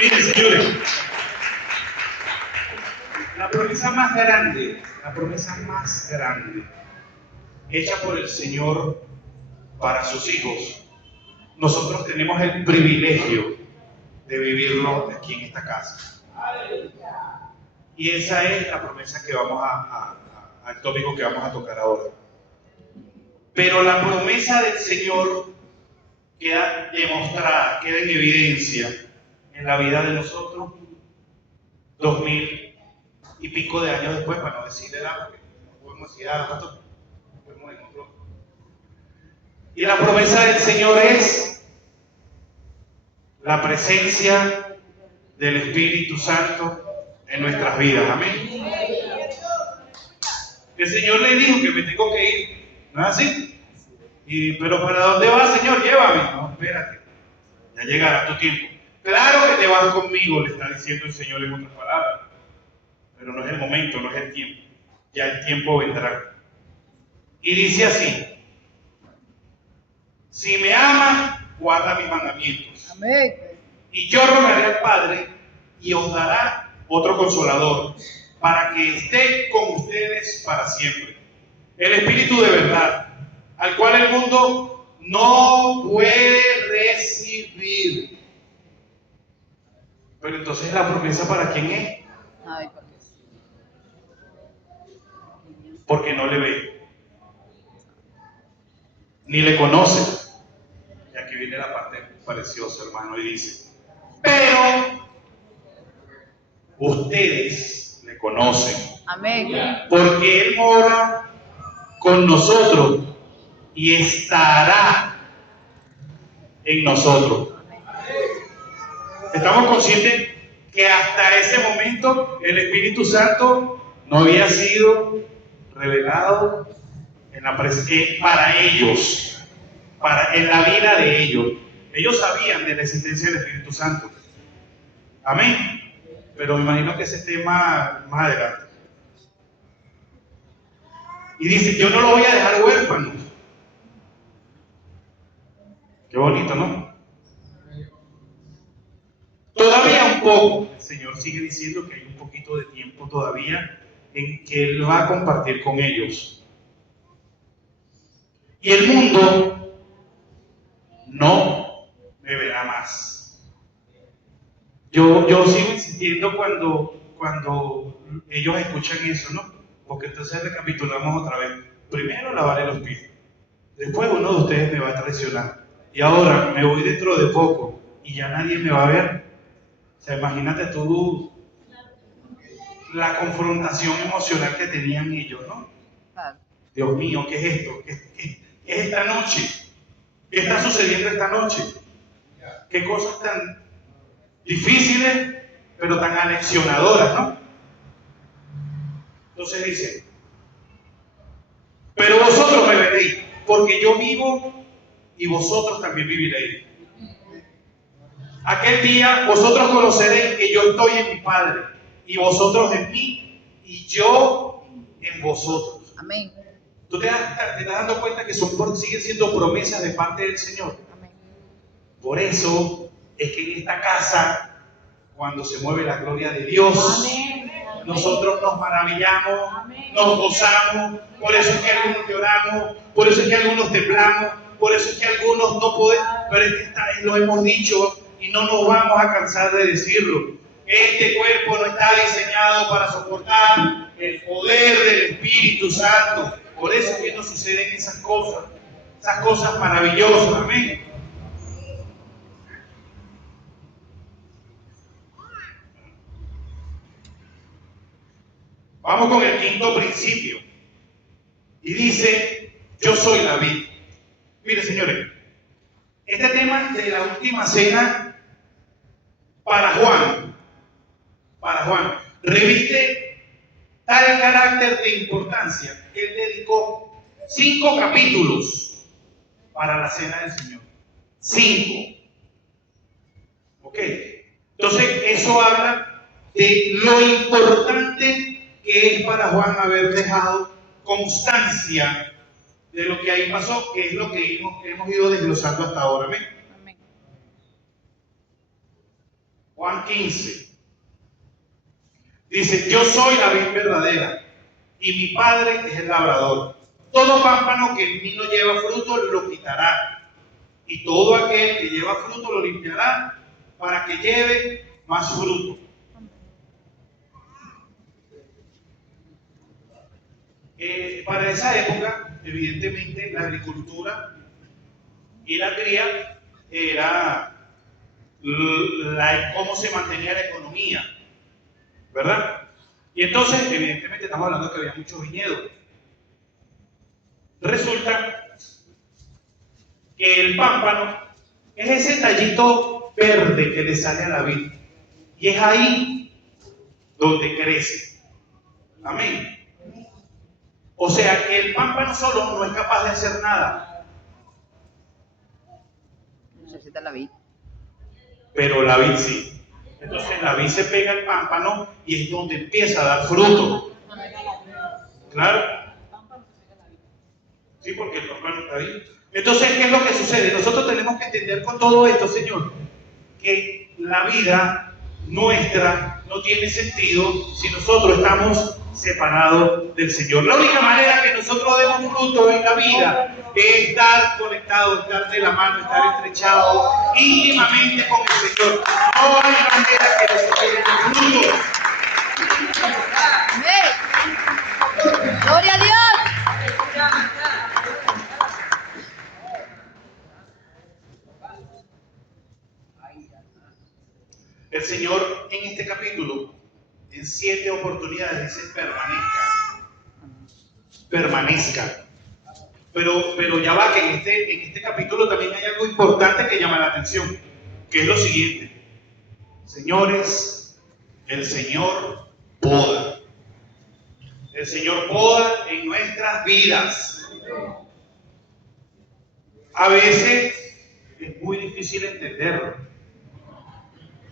Miren, señores, la promesa más grande hecha por el Señor para sus hijos, nosotros tenemos el privilegio de vivirlo aquí en esta casa. Y esa es la promesa que vamos al tópico que vamos a tocar ahora. Pero la promesa del Señor queda demostrada, queda en evidencia en la vida de nosotros 2000 y pico de años después, para no decir edad, porque no podemos decir edad, pastor. Y la promesa del Señor es la presencia del Espíritu Santo en nuestras vidas. Amén. El Señor le dijo que me tengo que ir, ¿no es así? Pero ¿para dónde vas, Señor? Llévame. No, espérate, ya llegará tu tiempo. Claro que te vas conmigo, le está diciendo el Señor en otras palabras, pero no es el momento, no es el tiempo. Ya el tiempo vendrá. Y dice así: si me amas, guarda mis mandamientos. Amén. Y yo rogaré al Padre y os dará otro consolador para que esté con ustedes para siempre. El Espíritu de verdad, al cual el mundo no puede recibir. Pero entonces la promesa, ¿para quién es? Ay, ¿por qué? Porque no le ve, ni le conoce. Y aquí viene la parte preciosa, hermano, y dice: pero ustedes le conocen. Amén. Porque Él mora con nosotros y estará en nosotros. Estamos conscientes que hasta ese momento el Espíritu Santo no había sido revelado para ellos, en la vida de ellos. Ellos sabían de la existencia del Espíritu Santo. Amén. Pero me imagino que ese tema más adelante. Y dice: yo no lo voy a dejar huérfano. Qué bonito, ¿no? Todavía un poco, el Señor sigue diciendo que hay un poquito de tiempo todavía en que Él va a compartir con ellos. Y el mundo no me verá más. Yo sigo insistiendo cuando ellos escuchan eso, ¿no? Porque entonces recapitulamos otra vez. Primero lavaré los pies. Después uno de ustedes me va a traicionar. Y ahora me voy dentro de poco y ya nadie me va a ver. O sea, imagínate tú la confrontación emocional que tenían ellos, ¿no? Dios mío, ¿qué es esto? ¿Qué es esta noche? ¿Qué está sucediendo esta noche? ¿Qué cosas tan difíciles, pero tan aleccionadoras, ¿no? Entonces dice, pero vosotros me veréis, porque yo vivo y vosotros también viviréis. Aquel día vosotros conoceréis que yo estoy en mi Padre, y vosotros en mí, y yo en vosotros. Amén. ¿Tú te estás dando cuenta que siguen siendo promesas de parte del Señor? Amén. Por eso es que en esta casa, cuando se mueve la gloria de Dios, amén, nosotros nos maravillamos, amén, nos gozamos. Por eso es que algunos lloramos, por eso es que algunos temblamos, por eso es que algunos no podemos, pero es que lo hemos dicho y no nos vamos a cansar de decirlo. Este cuerpo no está diseñado para soportar el poder del Espíritu Santo. Por eso es que nos suceden esas cosas maravillosas. Amén. Vamos con el quinto principio. Y dice, yo soy la vid. Mire, señores, este tema de la última cena para Juan, reviste tal carácter de importancia que él dedicó 5 capítulos para la cena del Señor. 5. ¿Ok? Entonces, eso habla de lo importante que es para Juan haber dejado constancia de lo que ahí pasó, que es lo que hemos ido desglosando hasta ahora. ¿Amén? Amén. Juan 15. Dice, yo soy la vid verdadera y mi Padre es el labrador. Todo pámpano que en mí no lleva fruto lo quitará, y todo aquel que lleva fruto lo limpiará para que lleve más fruto. Para esa época, evidentemente, la agricultura y la cría era cómo se mantenía la economía, ¿verdad? Y entonces, evidentemente, estamos hablando de que había muchos viñedos. Resulta que el pámpano es ese tallito verde que le sale a la vid, y es ahí donde crece. Amén. O sea que el pámpano solo no es capaz de hacer nada. Necesita la vid. Pero la vid sí. Entonces la vid se pega al pámpano y es donde empieza a dar fruto. Claro. Sí, porque el pámpano está ahí. Entonces, ¿qué es lo que sucede? Nosotros tenemos que entender con todo esto, Señor, que la vida nuestra no tiene sentido si nosotros estamos separados del Señor. La única manera que nosotros demos fruto en la vida es estar conectados, estar de la mano, estar estrechados íntimamente con el Señor. No hay manera que nosotros demos fruto. Amén. Gloria a Dios. El Señor en este capítulo, en 7 oportunidades, dice permanezca. Pero ya va, que en este capítulo también hay algo importante que llama la atención, que es lo siguiente. Señores, el Señor poda. El Señor poda en nuestras vidas. A veces es muy difícil entenderlo.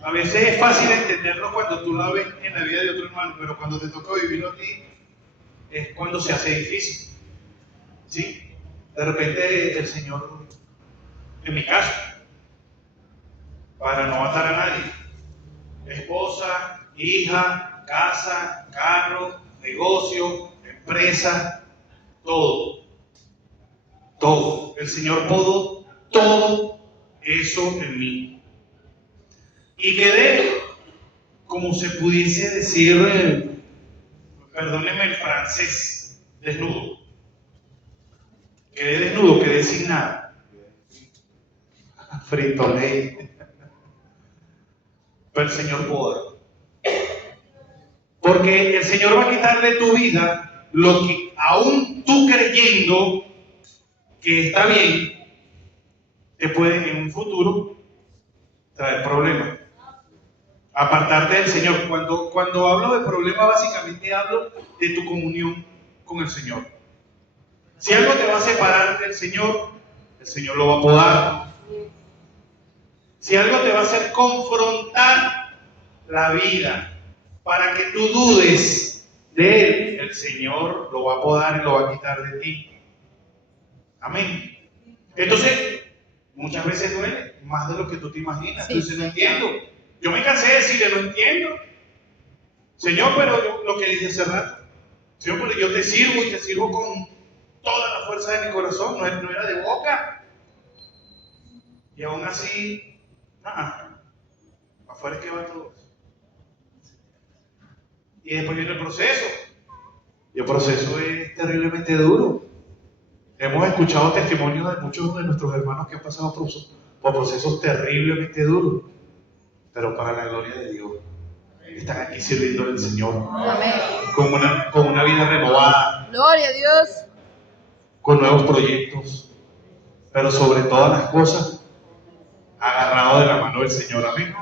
A veces es fácil entenderlo cuando tú lo ves en la vida de otro hermano, pero cuando te toca vivirlo a ti, es cuando se hace difícil. ¿Sí? De repente el Señor, en mi caso, para no matar a nadie, esposa, hija, casa, carro, negocio, empresa, todo. Todo. El Señor puso todo eso en mí. Y quedé, como se pudiese decir, perdónenme el francés, desnudo. Quedé desnudo, quedé sin nada. Frito ley. Pero el Señor pudo. Porque el Señor va a quitar de tu vida lo que aún tú creyendo que está bien, te puede en un futuro traer problemas. Apartarte del Señor. Cuando hablo de problemas, básicamente hablo de tu comunión con el Señor. Si algo te va a separar del Señor, el Señor lo va a podar. Si algo te va a hacer confrontar la vida para que tú dudes de Él, el Señor lo va a podar y lo va a quitar de ti. Amén. Entonces, muchas veces duele más de lo que tú te imaginas. Sí. Entonces, no entiendo. Yo me cansé de decirle, no entiendo. Señor, pero lo que dije hace rato. Señor, pero yo te sirvo y te sirvo con toda la fuerza de mi corazón. No era de boca. Y aún así, afuera es que va todo. Y después viene el proceso. Y el proceso es terriblemente duro. Hemos escuchado testimonios de muchos de nuestros hermanos que han pasado por procesos terriblemente duros. Pero para la gloria de Dios, están aquí sirviendo al Señor. Amén. Con una vida renovada. Gloria a Dios. Con nuevos proyectos. Pero sobre todas las cosas, agarrado de la mano del Señor. Amén.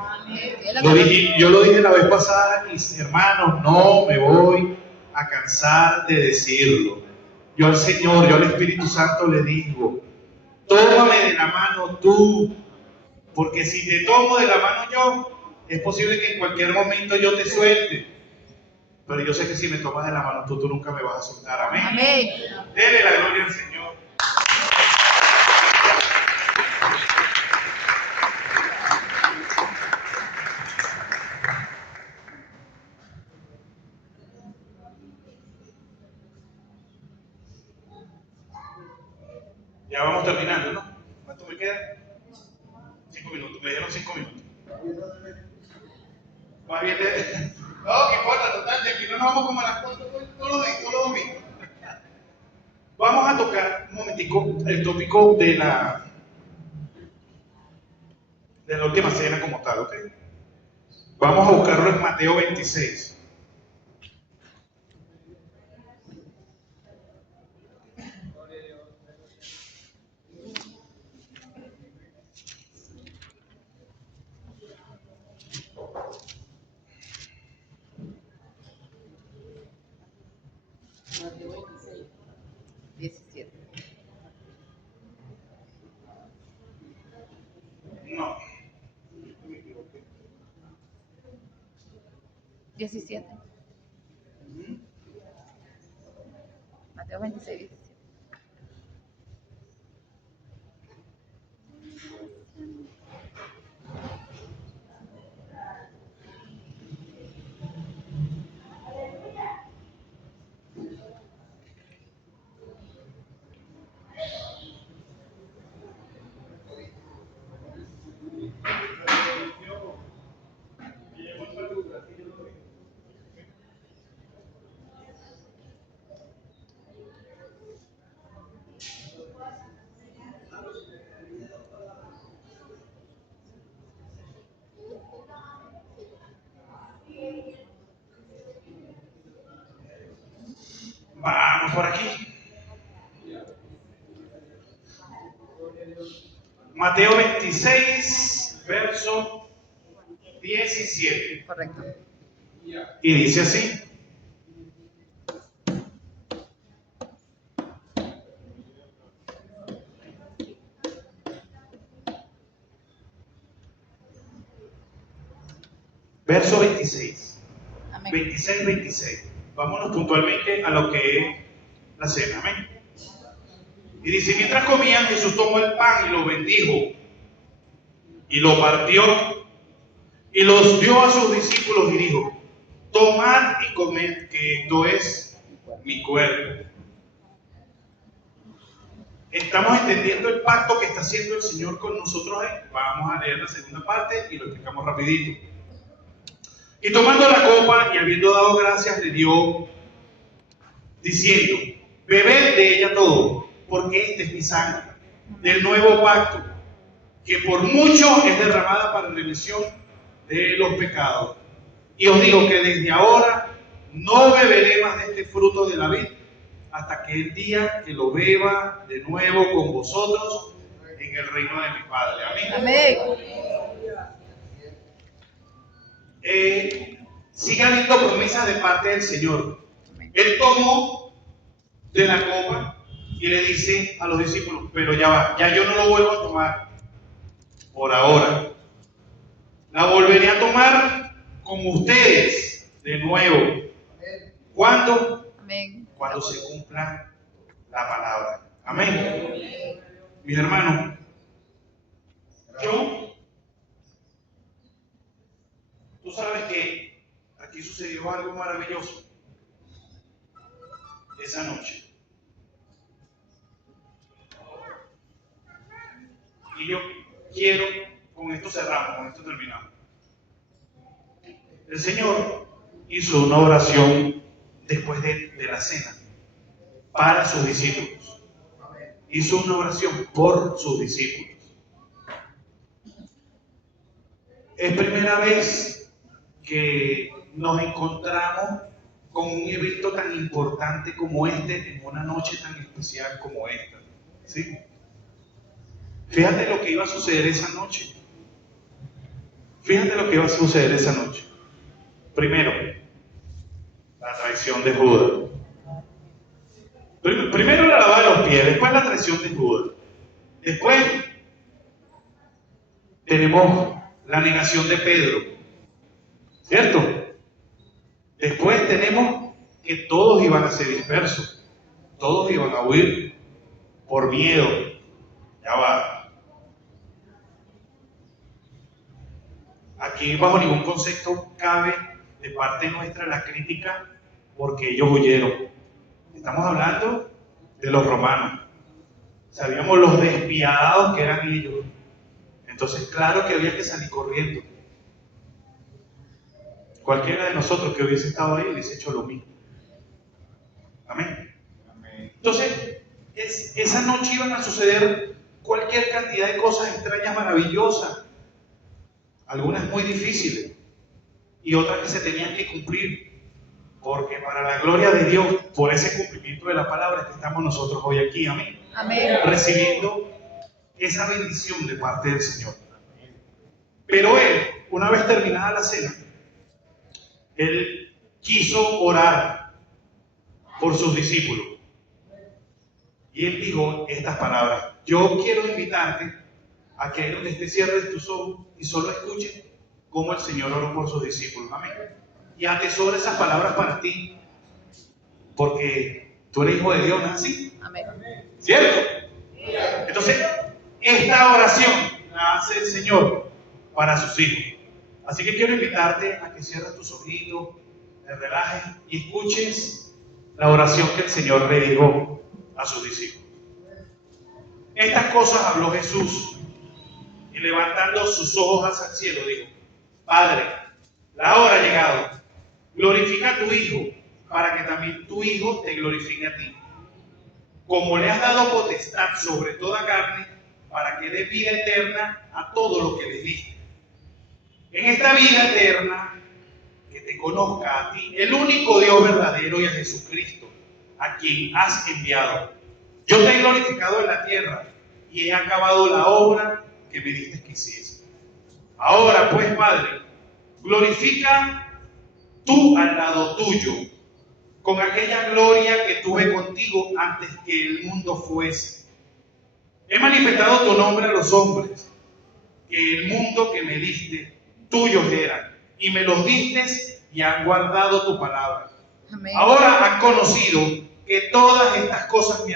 Yo lo dije la vez pasada, mis hermanos, no me voy a cansar de decirlo. Yo al Señor, yo al Espíritu Santo le digo, tómame de la mano tú, porque si te tomo de la mano yo, es posible que en cualquier momento yo te suelte. Pero yo sé que si me tomas de la mano tú nunca me vas a soltar. Amén. Amén. Dele la gloria al Señor. Ya vamos terminando, ¿no? ¿Cuánto me queda? 5 minutos, me dieron 5 minutos. Más bien no, que importa, total, de aquí no nos vamos como a las 4 todos los domingos. Vamos a tocar un momentico el tópico de la última cena como tal, ¿ok? Vamos a buscarlo en Mateo 26. Mateo 17. No. 17. Mateo 26, 17. Vamos por aquí. Mateo 26, verso 17. Correcto. Y dice así. Verso 26. Amén. 26, 26. Vámonos puntualmente a lo que es la cena. Amén. Y dice, mientras comían, Jesús tomó el pan y lo bendijo. Y lo partió. y los dio a sus discípulos y dijo: tomad y comed, que esto es mi cuerpo. ¿Estamos entendiendo el pacto que está haciendo el Señor con nosotros? Vamos a leer la segunda parte y lo explicamos rapidito. Y tomando la copa y habiendo dado gracias, le dio, diciendo: bebed de ella todo, porque esta es mi sangre del nuevo pacto, que por muchos es derramada para remisión de los pecados. Y os digo que desde ahora no beberé más de este fruto de la vid, hasta aquel día que lo beba de nuevo con vosotros en el reino de mi Padre. Amén. Amén. Sigue habiendo promesas de parte del Señor. Él tomó de la copa y le dice a los discípulos: pero ya va, ya yo no lo vuelvo a tomar por ahora. La volveré a tomar con ustedes de nuevo. ¿Cuándo? Amén. Cuando se cumpla la palabra. Amén. Mis hermanos, tú sabes que aquí sucedió algo maravilloso esa noche. Y yo quiero, con esto cerramos, con esto terminamos. El Señor hizo una oración después de la cena para sus discípulos. Hizo una oración por sus discípulos. Es primera vez que nos encontramos con un evento tan importante como este, en una noche tan especial como esta. ¿Sí? Fíjate lo que iba a suceder esa noche. Fíjate lo que iba a suceder esa noche. Primero, la traición de Judas. Primero la lavada de los pies, después la traición de Judas. Después tenemos la negación de Pedro, ¿cierto? Después tenemos que todos iban a ser dispersos, todos iban a huir por miedo. Ya va. Aquí bajo ningún concepto cabe de parte nuestra la crítica porque ellos huyeron. Estamos hablando de los romanos. Sabíamos los despiadados que eran ellos. Entonces, claro que había que salir corriendo. Cualquiera de nosotros que hubiese estado ahí hubiese hecho lo mismo. Amén. Entonces, esa noche iban a suceder cualquier cantidad de cosas extrañas, maravillosas. Algunas muy difíciles y otras que se tenían que cumplir. Porque para la gloria de Dios, por ese cumplimiento de la palabra, que estamos nosotros hoy aquí. Amén. Amén. Recibiendo esa bendición de parte del Señor. Pero él, una vez terminada la cena, él quiso orar por sus discípulos. Y él dijo estas palabras: yo quiero invitarte a que donde te cierres tus ojos y solo escuches cómo el Señor oró por sus discípulos. Amén. Y atesora esas palabras para ti, porque tú eres hijo de Dios, ¿no es así? Amén. ¿Cierto? Entonces, esta oración la hace el Señor para sus hijos. Así que quiero invitarte a que cierres tus ojitos, te relajes y escuches la oración que el Señor le dijo a sus discípulos. Estas cosas habló Jesús y levantando sus ojos hacia el cielo dijo: Padre, la hora ha llegado. Glorifica a tu Hijo, para que también tu Hijo te glorifique a ti. Como le has dado potestad sobre toda carne, para que dé vida eterna a todo lo que le diste. En esta vida eterna, que te conozca a ti, el único Dios verdadero, y a Jesucristo, a quien has enviado. Yo te he glorificado en la tierra y he acabado la obra que me diste que hiciese. Ahora pues, Padre, glorifica tú al lado tuyo, con aquella gloria que tuve contigo antes que el mundo fuese. He manifestado tu nombre a los hombres, que el mundo que me diste, tuyos eran, y me los diste y han guardado tu palabra. Amén. Ahora han conocido que todas estas cosas que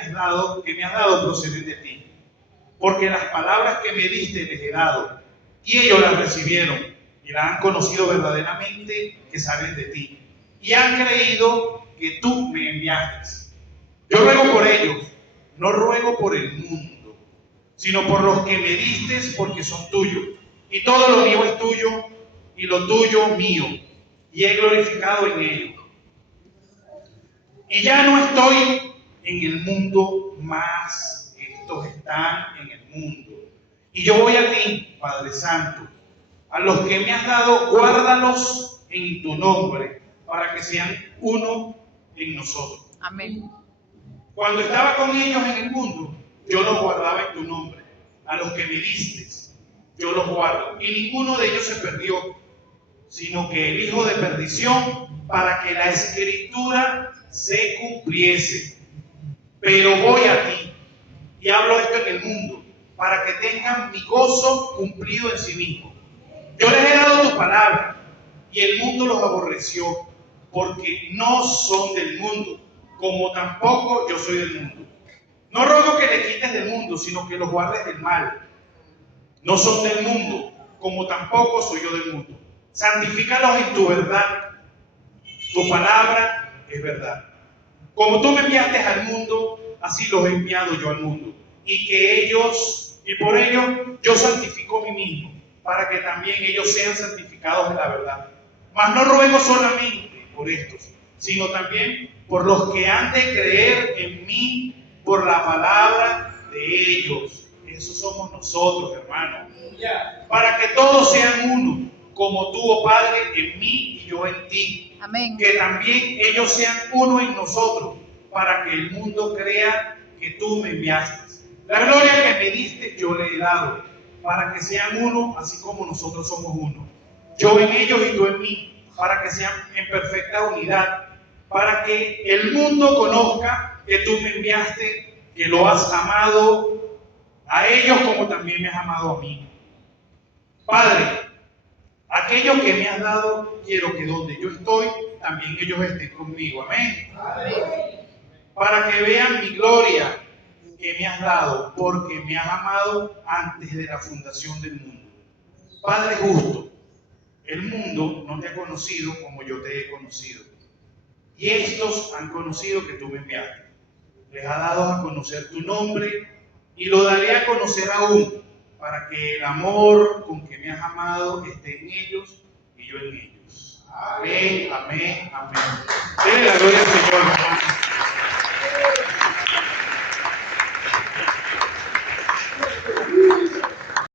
me has dado proceden de ti, porque las palabras que me diste les he dado, y ellos las recibieron, y y la han conocido verdaderamente que salen de ti, y han creído que tú me enviaste. Yo ruego por ellos, no ruego por el mundo, sino por los que me diste, porque son tuyos, y todo lo mío es tuyo, y lo tuyo mío, y he glorificado en ellos. Y ya no estoy en el mundo, más estos están en el mundo. Y yo voy a ti, Padre Santo. A los que me has dado, guárdalos en tu nombre, para que sean uno en nosotros. Amén. Cuando estaba con ellos en el mundo, yo los guardaba en tu nombre. A los que me diste, yo los guardo. Y ninguno de ellos se perdió, sino que el hijo de perdición, para que la escritura se cumpliese. Pero voy a ti y hablo esto en el mundo, para que tengan mi gozo cumplido en sí mismo. Yo les he dado tu palabra y el mundo los aborreció, porque no son del mundo, como tampoco yo soy del mundo. No ruego que le quites del mundo, sino que los guardes del mal. No son del mundo, como tampoco soy yo del mundo. Santifícalos en tu verdad. Tu palabra es verdad. Como tú me enviaste al mundo, así los he enviado yo al mundo. Y por ello yo santifico a mí mismo, para que también ellos sean santificados en la verdad. Mas no ruego solamente por estos, sino también por los que han de creer en mí por la palabra de ellos. Esos somos nosotros, hermanos. Para que todos sean uno, como tú, oh Padre, en mí y yo en ti. Amén. Que también ellos sean uno en nosotros, para que el mundo crea que tú me enviaste. La gloria que me diste yo le he dado, para que sean uno, así como nosotros somos uno. Yo en ellos y tú en mí, para que sean en perfecta unidad, para que el mundo conozca que tú me enviaste, que lo has amado a ellos como también me has amado a mí. Padre, aquello que me has dado, quiero que donde yo estoy, también ellos estén conmigo. Amén. Amén. Para que vean mi gloria que me has dado, porque me has amado antes de la fundación del mundo. Padre justo, el mundo no te ha conocido como yo te he conocido. Y estos han conocido que tú me enviaste. Les ha dado a conocer tu nombre y lo daré a conocer aún, para que el amor con que me has amado esté en ellos y yo en ellos. Amén, amén, amén. Denle la gloria al Señor.